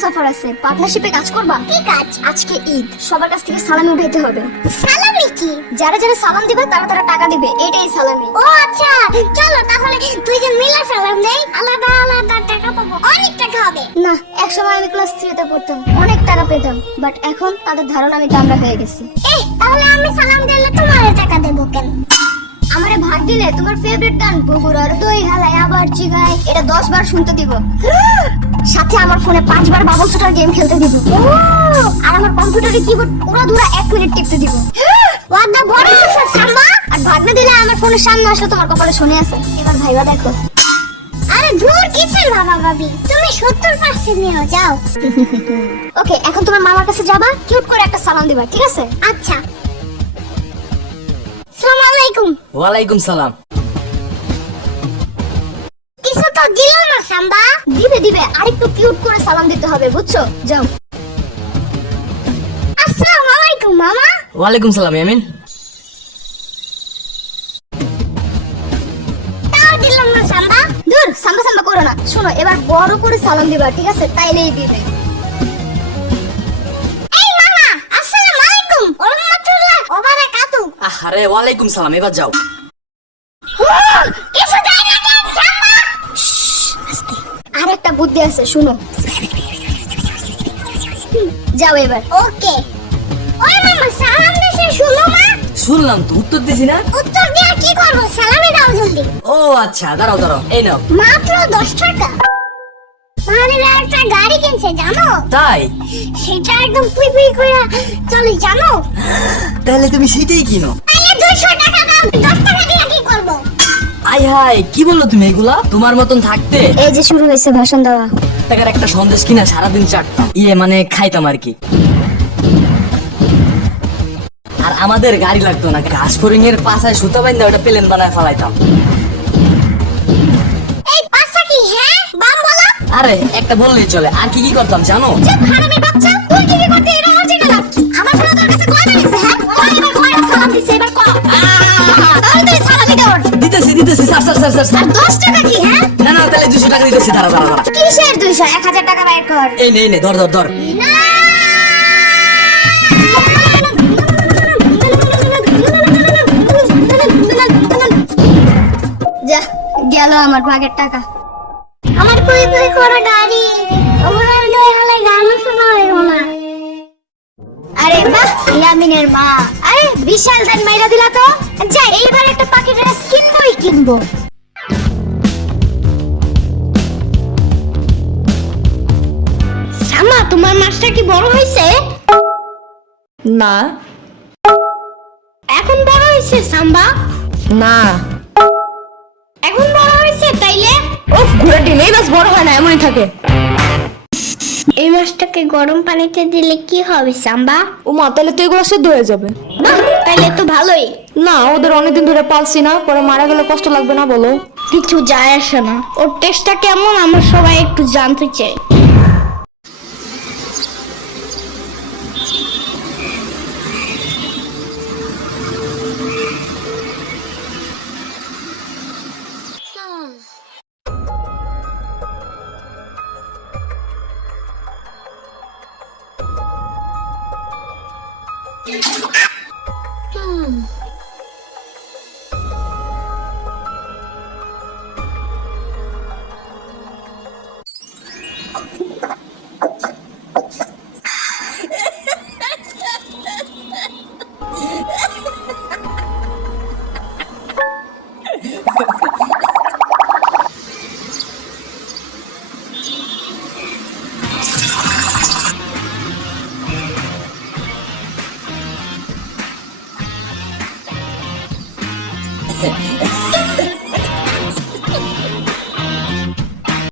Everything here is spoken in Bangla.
বিজনেস অফার আছে, পার্টনারশিপে কাজ করবা? কি কাজ? আজকে ঈদ, সবার কাছ থেকে সালামি উঠাইতে হবে। সালামি কি? যারা যারা সালাম দিবে তারা তারা টাকা দিবে, এটাই সালামি। ও আচ্ছা, চলো তাহলে দুইজন মিলে সালাম দেই, আলাদা আলাদা টাকা পাবো, অনেক টাকা হবে। না, এক সময় আমি ক্লাস 3 তে পড়তাম, অনেক টাকা পেতাম, বাট এখন তাদের ধারণা আমি দামড়া হয়ে গেছি। তাহলে আমি সালাম দিলে তোমার টাকা দেবো কেন? আমারে ভাগ দিলে তোমার ফেভারিট গান বগুড়ার দই হালাই আবার জিগায় এটা 10 বার শুনতে দিব। সাথে আমার ফোনে 5 বার বাবল শুটার গেম খেলতে দিব। আর আমার কম্পিউটারে কিবোর্ড পুরো ধরে 1 মিনিট টিপতে দিব। ওয়াদা বড় আছে সাম্বা। আর ভাগ না দিলে আমার ফোনের সামনে আসলে তোমার কপালে শনি আছে। এবার ভাইবা দেখো। আরে দূর কিসের বাবা ভাবি, তুমি 70% নিয়ে যাও। ওকে, এখন তোমার মামার কাছে যাবা, কিউট করে একটা সালাম দিবা, ঠিক আছে? আচ্ছা। আসসালামু আলাইকুম। ওয়ালাইকুম সালাম। কিছু তো দিল না সাম্বা। দিবে দিবে, আরেকটু কিউট করে সালাম দিতে হবে, বুঝছো? যাও। আসসালামু আলাইকুম মামা। ওয়ালাইকুম সালাম ইয়ামিন। তাও দিল না সাম্বা। দূর, সাম্বা সাম্বা করো না। শোনো, এবার বড় করে সালাম দিবা, ঠিক আছে? তাইলেই দিবে। এই মামা, আসসালামু আলাইকুম ওয়া রাহমাতুল্লাহ ওয়া বারাকাতুহু। আরে ওয়ালাইকুম সালাম, এবার যাও। কিছু দেয় না কেন সাম্বা? আর একটা বুদ্ধি আছে, শুনো। যাও এবার। ওকে। ওই মামা সালাম দিছে শুনো মা। শুনলাম তো, উত্তর দিছি না। উত্তর দিয়ে কি করব? সালামি দাও জলদি। ও আচ্ছা, দাঁড়াও দাঁড়াও, এই নাও। মাত্র 10 টাকা। মানে একটা গাড়ি কিনছে জানো? তাই? সেটা একদম পুই পুই করে চলে জানো? তাহলে তুমি সেটাই কিনো। তাহলে 200 টাকা দাও, 10 টাকা দিয়ে কি করব? আই হাই, কি বললো তুমি এগুলা? তোমার মতন থাকতে এই যে শুরু হয়েছে ভাষণ দেওয়া। টাকার একটা সন্দেশ কিনা সারাদিন চাটতাম, মানে খাইতাম আর কি। আর আমাদের গাড়ি লাগতো না, ঘাস ফড়িং এর পাশায় সুতা বাইন্দা ওটা প্লেন বানায় ফেলাইতাম। এই পাঁচটা কি হ্যাঁ? বাম বলো। আরে একটা বললেই চলে। আর কি কি করতাম জানো? চুপ হারামি বাচ্চা, তুই কি করতে এটা অরিজিনাল কি? আমার ছেলে তোর কাছে কয়টা দিছে হ্যাঁ? কয় এবার কয়টা সালাম দিছে এবার কর। তাহলে তুই সালামি দে ওর। দিতেছি দিতেছি, স্যার স্যার স্যার স্যার। আর 10 টাকা কি হ্যাঁ? না না, তাহলে 200 টাকা দিতেছি, দাঁড়া দাঁড়া দাঁড়া। কিসের 200? 1000 টাকা বাইর কর। এই নে ধর ধর ধর। না। যা, গেল আমার ভাগের টাকা। আমার পুই পুই করা গাড়ি, ওগুলোর গায়ে হালে গানও শোনা হইব না। আরে বাহ, ইয়ামিনের মা। আরে বিশাল দান মাইরা দিলা তো। যাই, এইবার একটা পাখি ড্রেস কিনবই কিনবো। সামা, তোমার মাছটা কি বড় হয়েছে? না এখন বড় হয়েছে সাম্বা? না, এখন বড় হয়েছে তাইলে? ও ঘুরে দিলেই বাস বড় হয় না, এমনই থাকে। এই মাছটাকে গরম পানিতে দিলে কি হবে সাম্বা? ও মা, তাহলে তো এগুলো সেদ্ধ হয়ে যাবে। বাহ, তাইলে তো ভালোই। না, ওদের অনেকদিন ধরে পালছি না, পরে মারা গেলে কষ্ট লাগবে না বলো? কিছু যায় আসে না, ওর টেস্টটা কেমন আমরা সবাই একটু জানতে চাই।